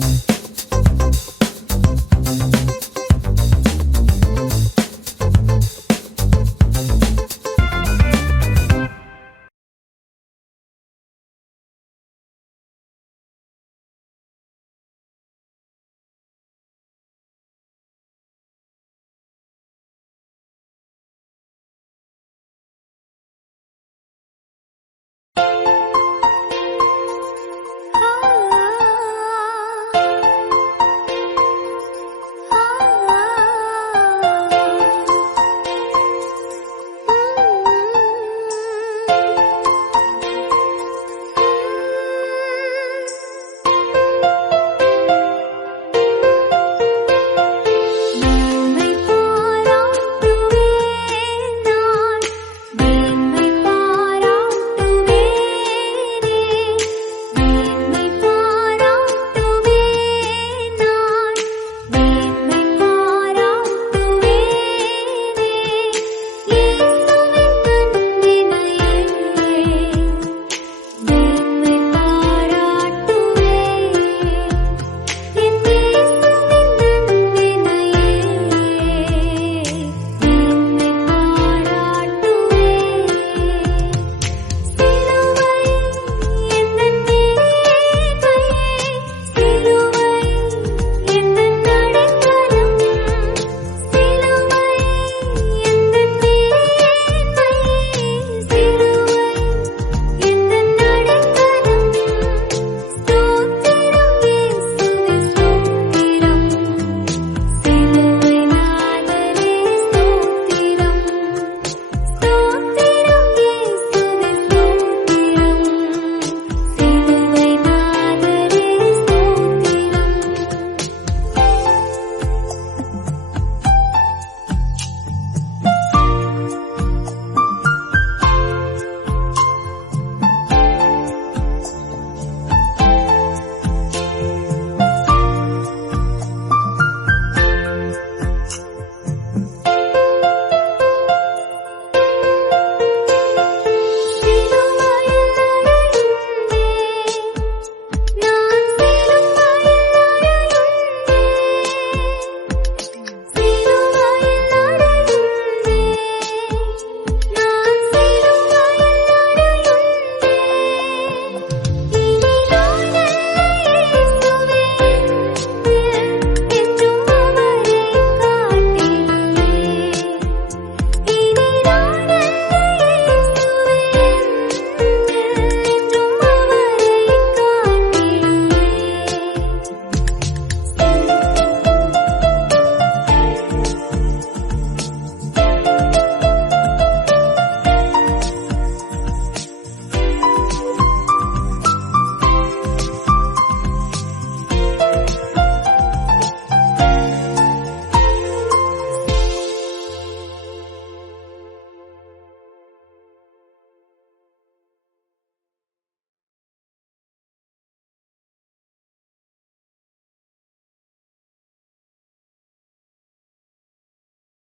Bye.